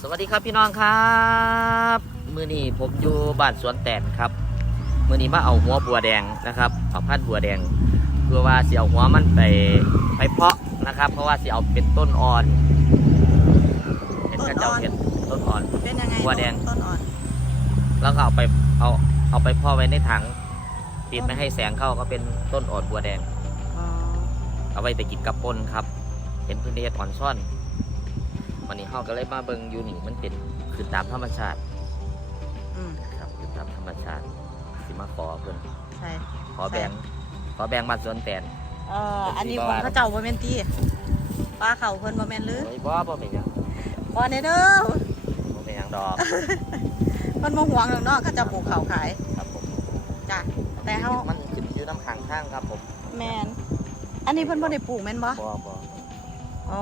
สวัสดีครับพี่น้องครับ มือนี้ผมอยู่บ้านสวนแตนครับ มือนี้มาเอาหัวบัวแดงนะครับเอาพันธุ์บัวแดง เพื่อว่าสิเอาหัวมันไปไปเพาะนะครับ เพราะว่าสิเอาเป็นต้นอ่อนเห็นกระเจ้าเห็นต้นอ่อน เป็นยังไงบัวแดง ต้นอ่อน แล้วก็เอาไปเอาเอาไปเพาะไว้ในถังปิดไม่ให้แสงเข้าก็เป็นต้นอ่อนบัวแดงอ๋อเอาไว้แต่กินกับปนครับ เห็นพื้นที่อ่อนซ่อน วันนี้เฮาก็เลยมาเบิ่งอยู่นี่มันเป็นคือตามธรรมชาติอืมครับคือตามธรรมชาติสิมาขอเพิ่นใช่ ขอแบ่งขอแบ่งบ้านสวนแตน เอ่ออันนี้ปขระองมาณเข้าเจ้าบ่แม่นตีปลาเข่าเพิ่นบ่แม่นหรือเฮ้ยบ่บ่เป็นหยังบ่แน่เด้อบ่เป็นหยังดอก เพิ่นบ่ห่วงหรอกเนาะเขาเจะปลูกข้าวขายครับผมจ้ะแต่เฮามันขึ้นอยู่น้ำข้างทางครับผมแม่นอันนี้เพิ่นบ่ได้ปลูกแม่นบ่บ่บ่อ๋อ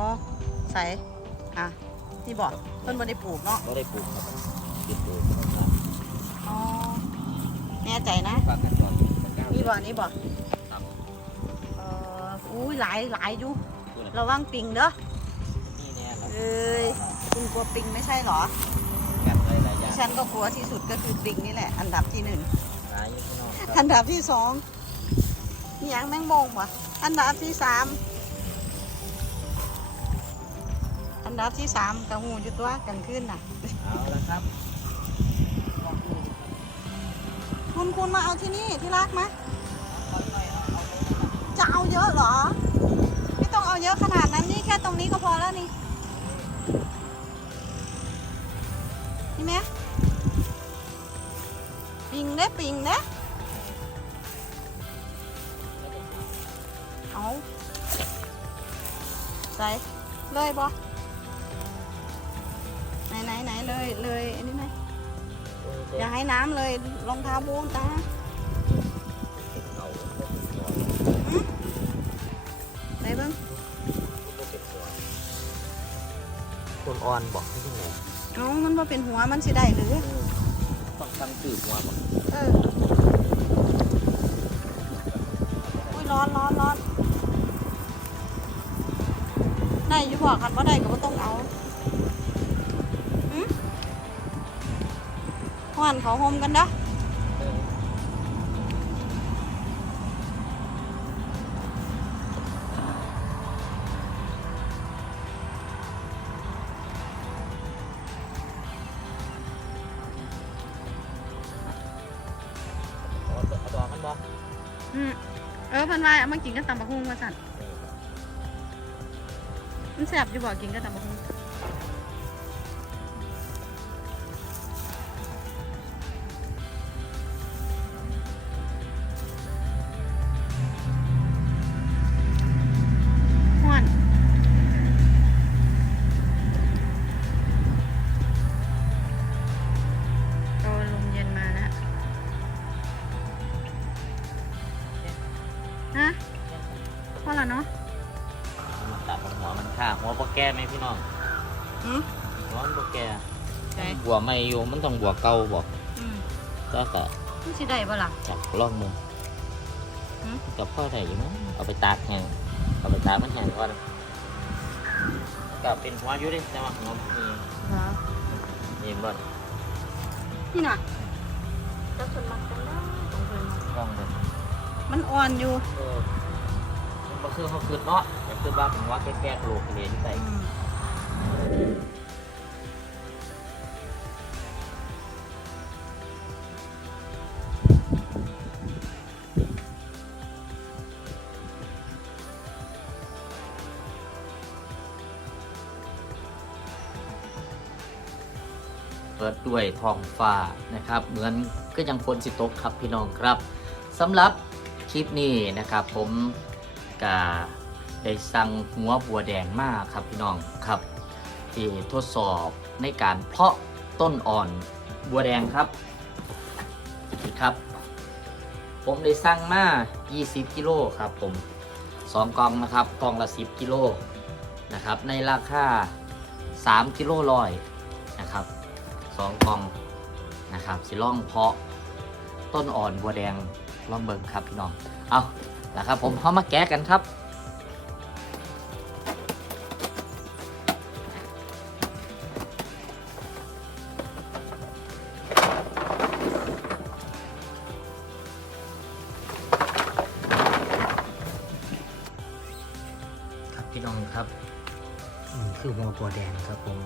ใส่อะ นี่บ่เพิ่นบ่ได้ปลูกเนาะบ่ได้ปลูกครับติดปลูกอ๋อแน่ใจนะฝากกันก่อนนี่บ่นี่บ่ครับเอ่ออุ้ยหลายหลายอยู่ระวังปิงเด้อนี่เนี่ยครับเอ้ยคุณกลัวปิงไม่ใช่เหรอกันเลยหลายอที่ย่างฉันก็กลัวที่สุดก็คือปิงนี่แหละ อันดับที่หนึ่งหลายอยู่พี่น้องครับอันดับที่สองนี่ยังแมงมงวะอันดับที่สาม อันดับที่สามกระหูอยู่ตัวกันขึ้นน่ะ เอาละครับคุณคุณมาเอาที่นี่ที่รักมะจะเอาเยอะเหรอ ไม่ต้องเอาเยอะขนาดนั้นนี่แค่ตรงนี้ก็พอแล้วนี่นี่ไหมปิงเด้ปิงเด้เอาใส่เลยบอ ไหนไหนไหนเลยเลยอันนี้ไหมอย่าให้น้ำเลยรองเท้าบูนตาเอาไหนเบิ้งคนอ่อนบอกให้ที่ไหนเอามันว่าเป็นหัวมันสิได้หรือต้องตั้งตื่นหัวบอกเอออุ้ยร้อนร้อนร้อนได้อยู่บอกคันว่าได้ก็บ่ต้องเอา หวานเขาโฮมกันเด้ออเอาดอกมันบอกอืมเออเพันว่าเอามากินกันตำบักหุ่งว่าสั่นมันแซ่บอยู่บอกกินกันตำบักหุ่ง อยู่มันต้องบัวเก่าบอกอืมก็กะมันสิได้ปะล่ะ จับลองมือหืม กับพ่อไหนอยู่มั้งเอาไปตากแห้งเอาไปตากมันแห้งก่อนก็เป็นหัวอยู่ดิแต่ว่าหัวมีเหรอมีบ่นี่น่ะจะสนมักกันได้ตรงเพิ่นกล้องเลยมันอ่อนอยู่เออมันก็คือเขาคืนเนาะแต่คือว่าเป็นหัวแก่ๆโลกเหรียญใส่ อืม ดด้วยทองฟ้านะครับ เหมือนก็ยังฝนสิตกครับพี่น้องครับสำหรับคลิปนี้นะครับ ผมก็ได้สั่งหัวบัวแดงมากครับพี่น้องครับที่ทดสอบในการเพาะต้นอ่อนบัวแดงครับนี่ครับ ผมได้สั่งมา 20 กิโลครับผม2กล่องนะครับกล่องละ 10 กิโลนะครับในราคา 3 กิโลลอยนะครับ สองกล่องนะครับสิล่องเพาะต้นอ่อนบัวแดงล่องเบิงครับพี่น้องเอาละครับผมเข้ามาแก้กันครับพี่น้องครับ คือหัวบัวแดงครับผม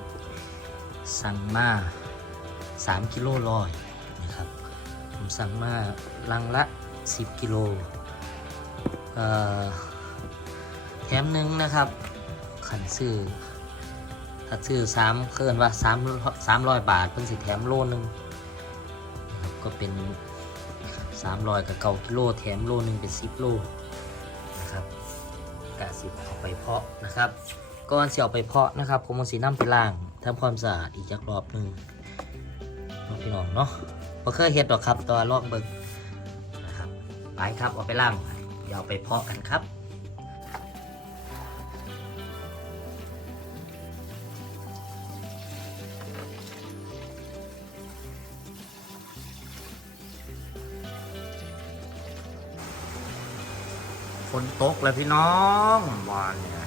สั่งมา 3กิโลร้อยนะครับ ผมสั่งมาลังละ 10กิโลแถมหนึ่งนะครับ ขันซื้อถ้าซื้อสามเคินว่าสามสามร้อยบาทเพิ่นสิแถมโลนึงนะครับก็เป็นสามร้อยกับเก้ากิโลแถมโลนึงเป็นสิบโลนะครับกะสิเอาไปเพาะนะครับก่อนสิเอาไปเพาะนะครับผมสีน้ำไปล้างทำความสะอาดอีกจักรอบหนึ่ง นาะพี่น้องเนาะบ่เคยเฮ็ดหรอกครับตัวลองเบิ่งนะครับไปครับเอาไปล้างเดี๋ยวเอาไปเพาะกันครับฝนตกเลยพี่น้องวานเนี่ย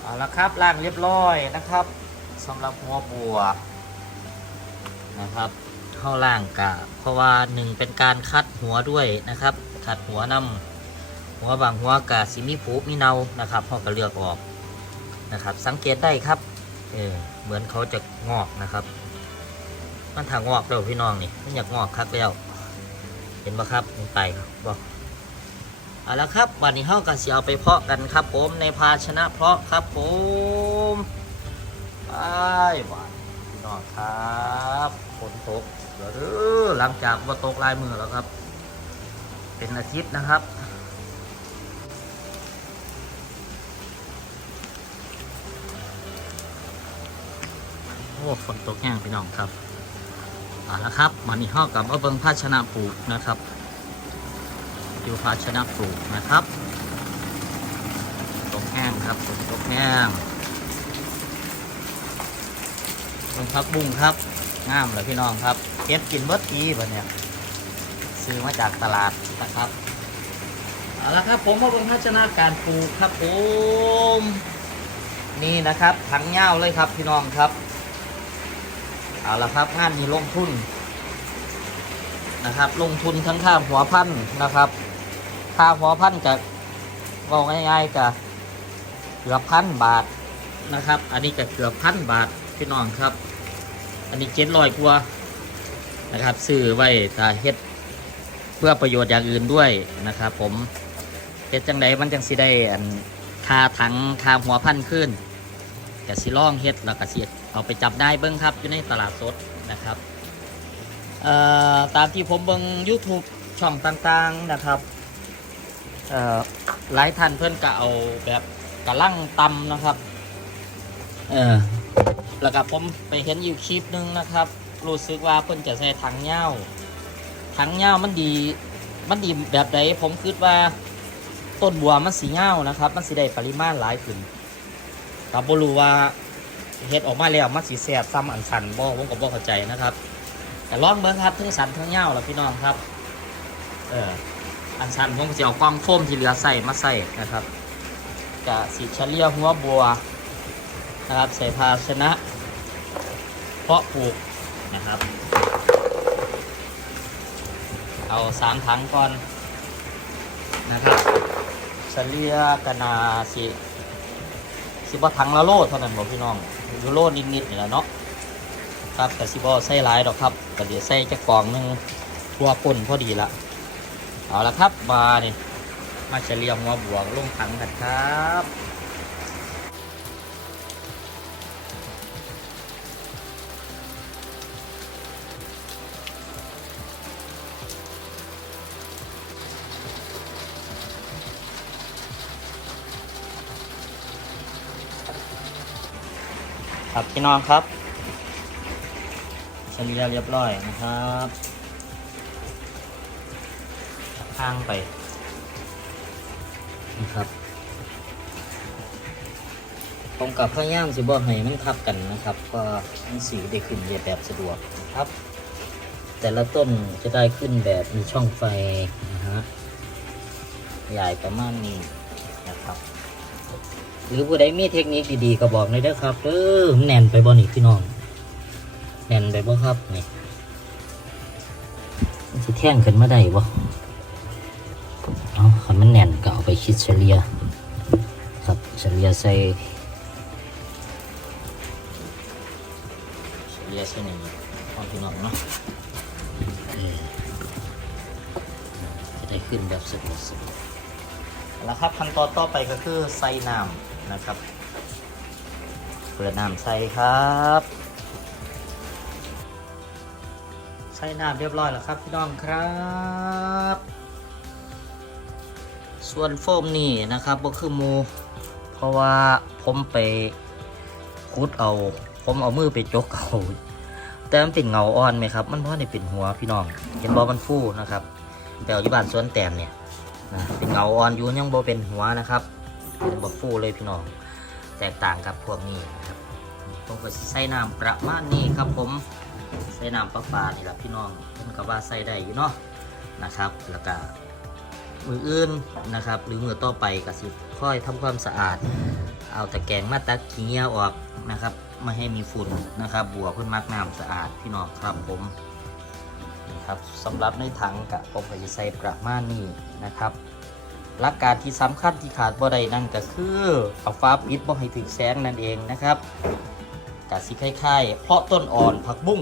เอาละครับล้างเรียบร้อยนะครับสำหรับหัวบัว นะครับ เข้าล่างกะเพราะว่าหนึ่งเป็นการคัดหัวด้วยนะครับคัดหัวนำหัวบางหัวกะสิมีผูมีเนานะครับพ่อก็เลือกออกนะครับ สังเกตได้ครับเออเหมือนเขาจะงอกนะครับมันถางอกแล้วพี่น้องนี่มันอยากงอกคักแล้ว เห็นปะครับมันไปบอกเอาละครับวันนี้เฮาก็สิเอาไปเพาะกันครับ ผมในภาชนะเพาะครับผมไปหวานพี่น้องครับ นตกเดี๋ยวเด้อหลังจากว่าตกลายมือแล้วครับ เป็นอาทิตย์นะครับโอ้ฝนตกแห้งพี่น้องครับเอาละครับวันนี้เฮากับเอาเบิงภาชนะปลูกนะครับอยู่ภาชนะปลูกนะครับตกแห้งครับฝนตกแห้งลงพักบุ้งครับ งามเลยพี่น้องครับเก็บกินเบิร์ดปีแบบเนี้ยซื้อมาจากตลาดนะครับเอาละครับผมมาบนภาชนะการปลูกครับผมนี่นะครับถังเง่าเลยครับพี่น้องครับเอาละครับงานนี้ลงทุนนะครับ ลงทุนทั้งค่าหัวพันนะครับ ค่าหัวพันกับบอกง่ายๆกับเกือบพันบาทนะครับ อันนี้ก็เกือบพันบาทพี่น้องครับ อันนี้เจ็ดร้อยกว่านะครับ ซื้อไว้ตาเฮ็ดเพื่อประโยชน์อย่างอื่นด้วยนะครับ ผมเฮ็ดจังไดมันจังสิได้อันคาถังคาหัวพันขึ้นกับสิล่องเฮ็ดแล้วก็สิเอาไปจับได้เบิ้งครับอยู่ในตลาดสดนะครับตามที่ผมเบิ่ง YouTube ช่องต่างๆนะครับหลายท่านเพื่อนก็เอาแบบกระลั่งตำนะครับ เออ แล้วก็ผมไปเห็นอยู่คลิปหนึงนะครับ รู้สึกว่าเพื่นจะใส่ถังเหย้าถังเหย้ามันดี มันดีแบบใดผมคิดว่าต้นบัวมันสีเหย้านะครับ มันสีได้ปริมาณหลายขึ้นกับบรูว่าเฮ็ดออกมาแล้วมันสีแสบซ้ำอันสันบ่ผมก็บ่เข้าใจนะครับ แต่ลองเบิ่งครับทั้งสันทั้งเหย้าแล้วพี่น้องครับ เอออันชันผมจะเอากล้องโฟมที่เหลือใส่มาใส่นะครับจะสีเฉลี่ยหัวบัวนะครับใส่ภาชนะาะปลูกนะครับ เอาสามถังก่อนนะครับเฉลี่ยกนาสิสิบถังละโลเท่านั้นบอกพี่น้องอยู่โลนิดๆนี่แหละเนาะครับแต่สิบ่ใส่หลายดอกครับก็เดี๋ยวใส่จะกล่องนึงทั่วป่นพอดีละเอาละครับมาเนี่ยมาเฉลี่ยหัวบวกลงถังกันครับ ครับพี่น้องครับเฉลี่ยเรียบร้อยนะครับข้างไปนะครับผมกับพยายามสิบอกให้มันทับกันนะครับ ก็มันสีได้ขึ้นเรียบแบบสะดวกครับ แต่ละต้นจะได้ขึ้นแบบมีช่องไฟนะฮะใหญ่ประมาณนี้นะครับ หรือผู้ใดมีเทคนิคดีๆก็บอกเลยนะครับเออแน่นไปบ่นี่พี่น้อง แน่นไปบ่ครับนี่สิแท่งขึ้นมาได้บ่เอาขันมันแน่นก็เอาไปคิดเฉลี่ยครับเฉลี่ยใส่เฉลี่ยใส่นี่พี่น้องเนาะขึ้นแบบสุดๆกะแล้วครับขั้นตอนต่อไปก็คือใส่น้ำ นะครับ เปิดน้ำใส่ครับใส่น้ำเรียบร้อยแล้วครับพี่น้องครับ ส่วนโฟมนี่นะครับก็คือมู เพราะว่าผมไปคุดเอา ผมเอามือไปจกเอาแต่มันเป็นเงาอ่อนไหมครับ มันเพราะในเป็นหัวพี่น้องเห็นบอมันฟูนะครับ แต่เอายู่บ้านสวนแตนเนี่ยนะเป็นเงาอ่อนอยู่ยังบอเป็นหัวนะครับ บอฟูเลยพี่น้อง แตกต่างกับพวกนี้นะครับผมก็ใส่น้ำประมาณนี้ครับผมใส่น้ำประปานี่แหละพี่น้องเพิ่นก็ว่าใส่ได้อยู่เนาะนะครับ แล้วก็มืออื่นนะครับ หรือมือต่อไปก็สิค่อยทำความสะอาด เอาตะแกรงมาตักขี้เงี้ยวออกนะครับไม่ให้มีฝุ่นนะครับบัวเพื่อมักน้ำสะอาดพี่น้องครับผมนี่ครับสำหรับในถังกับผมก็จะใส่ประมาณนี้นะครับ หลักการที่สำคัญที่ขาดบ่ได้นั่นก็คือเอาฟ้าปิดบ่ให้ถึงแสงนั่นเองนะครับกะสิคล้ายๆเพาะต้นอ่อนผักบุ้ง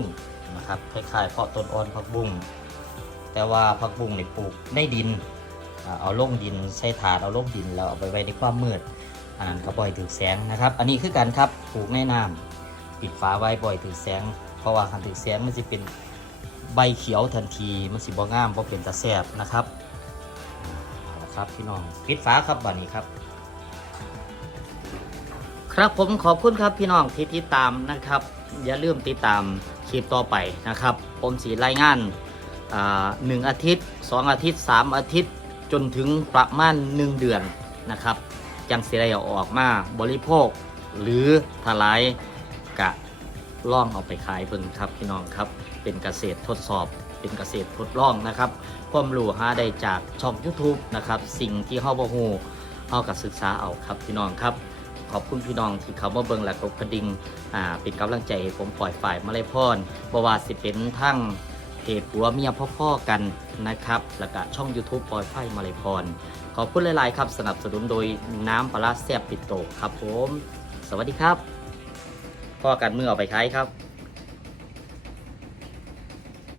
นะครับคล้ายๆเพาะต้นอ่อนผักบุ้งแต่ว่าผักบุ้งนี่ปลูกในดิน เอาลงดินใส่ถาดเอาลงดินแล้วเอาไปไว้ในความมืดอันนั้นก็บ่อยถือแสงนะครับ อันนี้คือกันครับปลูกในน้ำปิดฝาไว้บ่อยถือแสง เพราะว่าคันถือแสงมันจะเป็นใบเขียวทันทีมันสิบ่งามบ่เป็นตาแสบนะครับ ครับพี่น้องปิดฝาครับบัดนี้ครับ ครับผมขอบคุณครับพี่น้องที่ติดตามนะครับ อย่าลืมติดตามคลิปต่อไปนะครับ ผมสีรายงานหนึ่งอาทิตย์สองอาทิตย์สามอาทิตย์จนถึงประมาณหนึ่งเดือนนะครับจังสิได้เอออกมาบริโภค หรือทลายกะล่องเอาไปขายเพิ่นครับพี่น้องครับเป็นเกษตรทดสอบ เป็นเกษตรทดลองนะครับความรู้หาได้จากช่อง YouTube นะครับสิ่งที่เฮาบ่ฮู้เฮากับศึกษาเอาครับพี่น้องครับ ขอบคุณพี่น้องที่เขามาเบิ่งและกดกระดิ่งอ่าเป็นกำลังใจให้ผมปล่อยฝ่ายมาเลยพรบ่ว่าสิเป็นทั้งเพจผัวเมียพ่อๆกันนะครับแล้วก็ช่อง YouTube ปล่อยไฟมาเลยพรขอบคุณหลายๆครับสนับสนุนโดยน้ำปลาร้าแซ่บปิดโตกครับผม สวัสดีครับพ่อกันมือเอาไปใช้ครับ